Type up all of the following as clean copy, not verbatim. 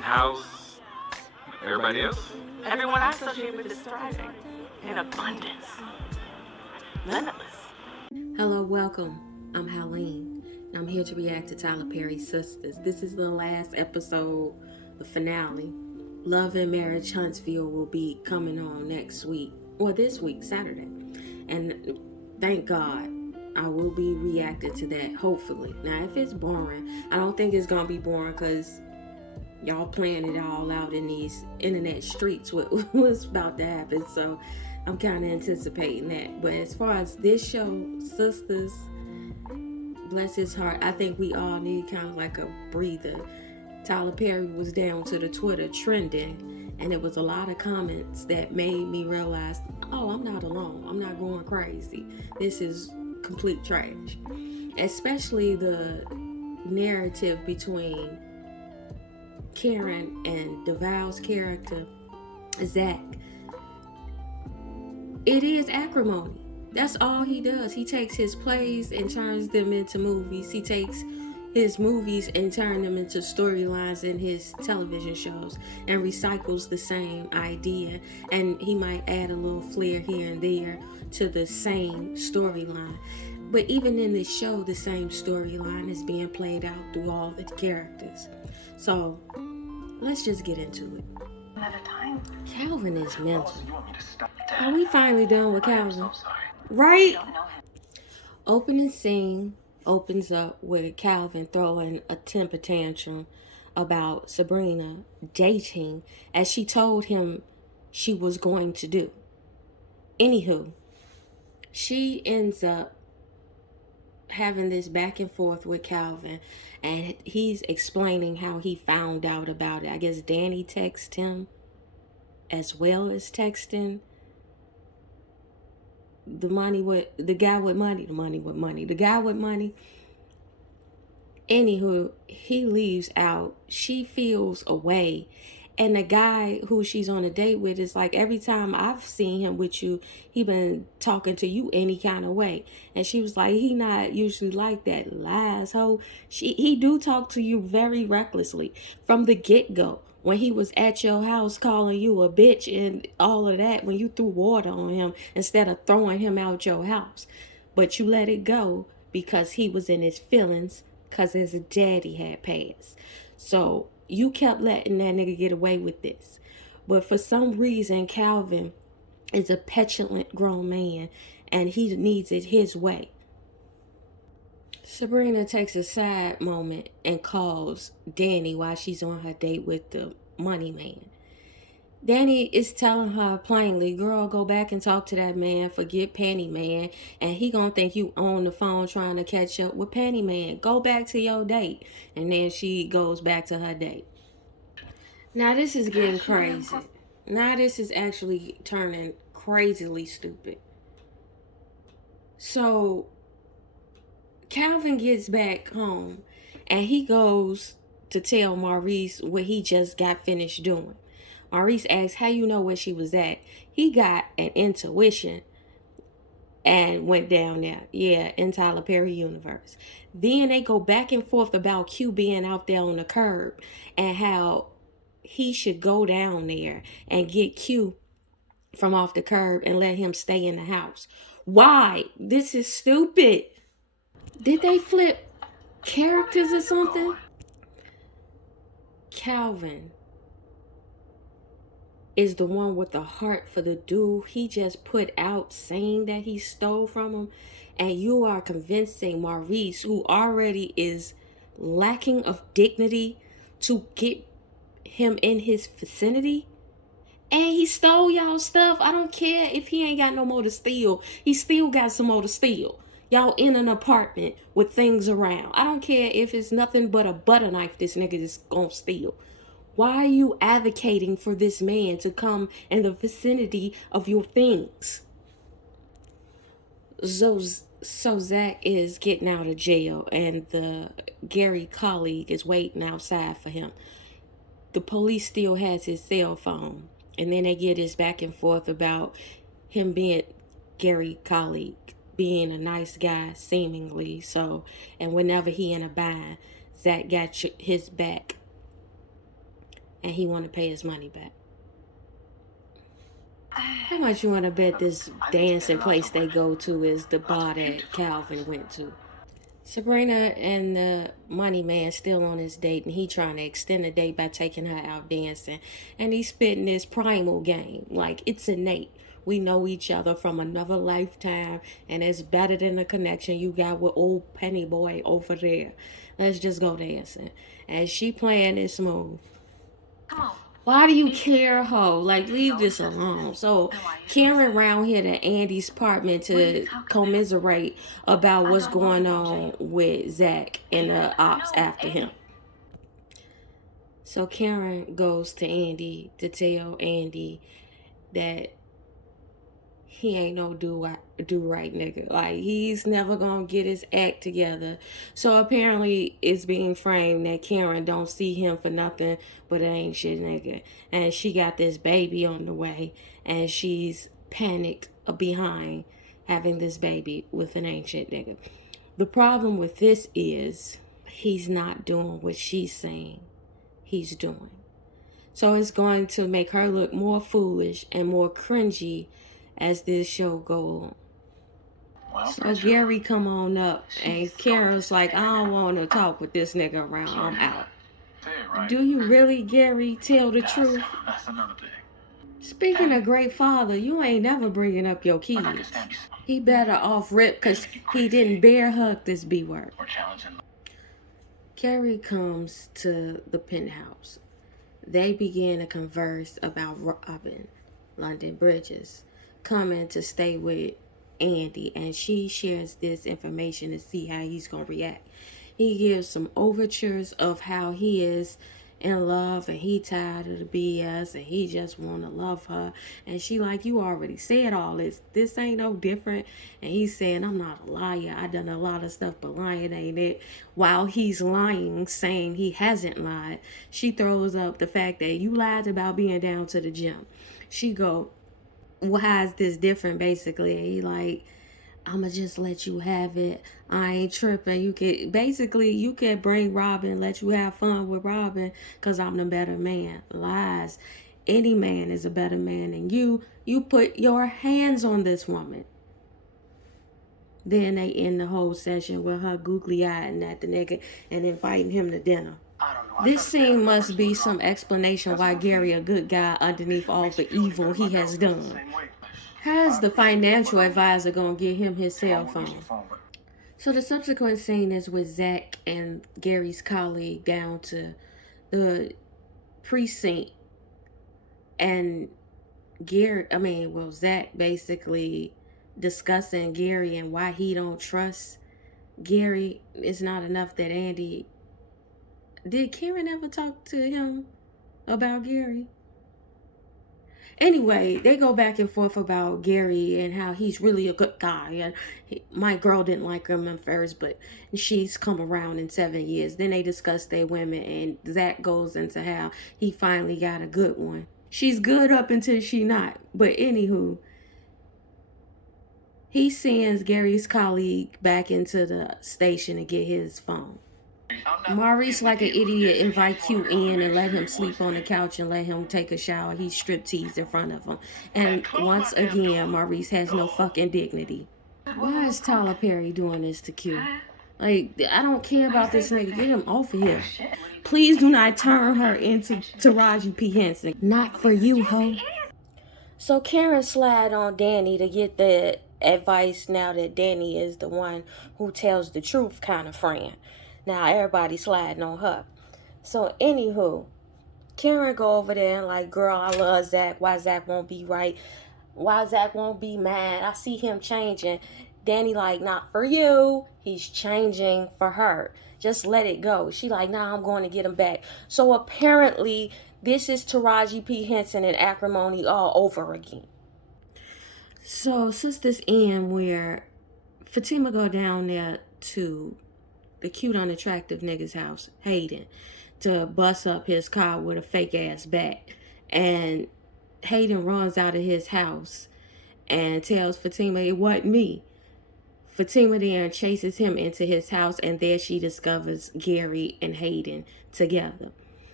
How's everybody else? Everyone I associate with is thriving in abundance. Limitless. Hello, welcome. I'm Helene, and I'm here to react to Tyler Perry's Sistas. This is the last episode, the finale. Love and Marriage Huntsville will be coming on next week, or this week, Saturday. And thank God, I will be reacting to that, hopefully. Now, if it's boring, I don't think it's going to be boring because y'all playing it all out in these internet streets, what's about to happen. So I'm kind of anticipating that. But as far as this show, Sistas, bless his heart, I think we all need kind of like a breather. Tyler Perry was down to the Twitter trending, and it was a lot of comments that made me realize, oh, I'm not alone. I'm not going crazy. This is complete trash. Especially the narrative between Karen and DeVal's character, Zach. It is acrimony. That's all he does. He takes his plays and turns them into movies. He takes his movies and turns them into storylines in his television shows and recycles the same idea. And he might add a little flair here and there to the same storyline. But even in this show, the same storyline is being played out through all the characters. So let's just get into it. Another time. Calvin is mental. You want me to stop? Are we finally done with I am Calvin? so sorry. Right? Don't know him. Opening scene opens up with Calvin throwing a temper tantrum about Sabrina dating as she told him she was going to do. Anywho, she ends up having this back and forth with Calvin, and he's explaining how he found out about it. I guess Danny texted him as well as texting the guy with money. Anywho, he leaves out. She feels away. And the guy who she's on a date with is like, every time I've seen him with you, he been talking to you any kind of way. And she was like, he not usually like that. Lies, ho. He do talk to you very recklessly from the get-go. When he was at your house calling you a bitch and all of that, when you threw water on him instead of throwing him out your house. But you let it go because he was in his feelings because his daddy had passed. So you kept letting that nigga get away with this. But for some reason, Calvin is a petulant grown man and he needs it his way. Sabrina takes a side moment and calls Danny while she's on her date with the money man. Danny is telling her plainly, girl, go back and talk to that man, forget Penny Man, and he gonna think you on the phone trying to catch up with Penny Man. Go back to your date. And then she goes back to her date. Now this is getting crazy. Now this is actually turning crazily stupid. So Calvin gets back home and he goes to tell Maurice what he just got finished doing. Maurice asks, how you know where she was at? He got an intuition and went down there. Yeah, in Tyler Perry universe. Then they go back and forth about Q being out there on the curb and how he should go down there and get Q from off the curb and let him stay in the house. Why? This is stupid. Did they flip characters or something? Calvin is the one with the heart for the dude he just put out saying that he stole from him. And you are convincing Maurice, who already is lacking of dignity, to get him in his vicinity. And he stole y'all stuff. I don't care if he ain't got no more to steal. He still got some more to steal. Y'all in an apartment with things around. I don't care if it's nothing but a butter knife this nigga is gonna steal. Why are you advocating for this man to come in the vicinity of your things? So Zach is getting out of jail and the Gary colleague is waiting outside for him. The police still has his cell phone. And then they get this back and forth about him being Gary colleague, being a nice guy, seemingly so. And whenever he in a bind, Zach got his back. and he want to pay his money back. How much you want to bet this dancing place they go to is the bar that Calvin went to? Sabrina and the money man still on his date, and he trying to extend the date by taking her out dancing. And he's spitting this primal game like it's innate. We know each other from another lifetime, and it's better than the connection you got with old Penny Boy over there. Let's just go dancing. And she playing this move. Come on. Why do you care, ho? Like, leave this alone. So, Karen round here to Andy's apartment to commiserate about what's going on with Zach and the ops after him. So, Karen goes to Andy to tell Andy that he ain't no do right nigga. Like, he's never gonna get his act together. So apparently it's being framed that Karen don't see him for nothing but an ain't shit nigga. And she got this baby on the way, and she's panicked behind having this baby with an ain't shit nigga. The problem with this is he's not doing what she's saying he's doing. So it's going to make her look more foolish and more cringy as this show go on. So Gary come on up, and Karen's like, I don't want to talk with this nigga around. I'm out. Do you really, Gary, tell the truth? That's another thing. Speaking of great father, you ain't never bringing up your kids. He better off rip because he didn't bear hug this B word. Gary comes to the penthouse. They begin to converse about Robin, London Bridges, coming to stay with Andy, and she shares this information to see how he's gonna react. He gives some overtures of how he is in love and he tired of the BS and he just wanna love her, and she like, you already said all this ain't no different. And he's saying, I'm not a liar, I done a lot of stuff, but lying ain't it. While he's lying, saying he hasn't lied, she throws up the fact that you lied about being down to the gym. She go, why is this different, basically? And he like, I'ma just let you have it. I ain't tripping. You can bring Robin, let you have fun with Robin, because I'm the better man. Lies. Any man is a better man than you. You put your hands on this woman. Then they end the whole session with her googly-eying at the nigga and inviting him to dinner. This scene must be some explanation why Gary a good guy underneath all the evil he has done. How's the financial advisor gonna get him his cell phone? So the subsequent scene is with Zach and Gary's colleague down to the precinct, and Zach basically discussing Gary and why he don't trust Gary. It's not enough that Andy... Did Karen ever talk to him about Gary? Anyway, they go back and forth about Gary and how he's really a good guy. And my girl didn't like him at first, but she's come around in 7 years. Then they discuss their women, and Zach goes into how he finally got a good one. She's good up until she not. But anywho, he sends Gary's colleague back into the station to get his phone. Maurice, like an idiot, invite Q in and let him sleep on the couch and let him take a shower. He strip teased in front of him. And once again, Maurice has no fucking dignity. Why is Tyler Perry doing this to Q? Like, I don't care about this nigga. Get him off of here. Please do not turn her into Taraji P. Henson. Not for you, ho. So Karen slide on Danny to get the advice now that Danny is the one who tells the truth kind of friend. Now everybody sliding on her. So anywho, Karen go over there and like, girl, I love Zach. Why Zach won't be right? Why Zach won't be mad? I see him changing. Danny like, not for you. He's changing for her. Just let it go. She like, nah, I'm going to get him back. So apparently this is Taraji P. Henson and acrimony all over again. So Sistas end where Fatima go down there to the cute unattractive nigga's house, Hayden, to bust up his car with a fake ass bat. And Hayden runs out of his house and tells Fatima it wasn't me. Fatima then chases him into his house, and there she discovers Gary and Hayden together.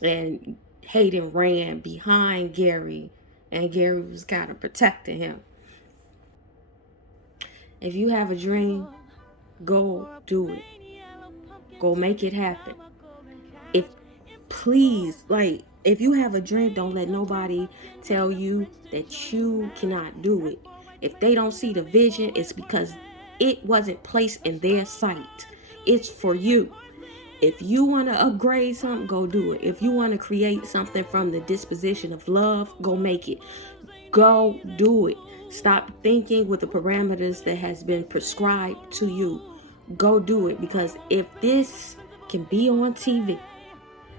And Hayden ran behind Gary, and Gary was kind of protecting him. If you have a dream, go do it. Go make it happen. If you have a dream, don't let nobody tell you that you cannot do it. If they don't see the vision, it's because it wasn't placed in their sight. It's for you. If you want to upgrade something, go do it. If you want to create something from the disposition of love, go make it. Go do it. Stop thinking with the parameters that has been prescribed to you. Go do it, because if this can be on TV,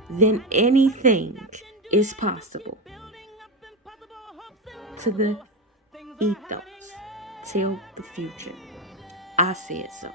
then anything is possible. To the ethos, till the future. I said so.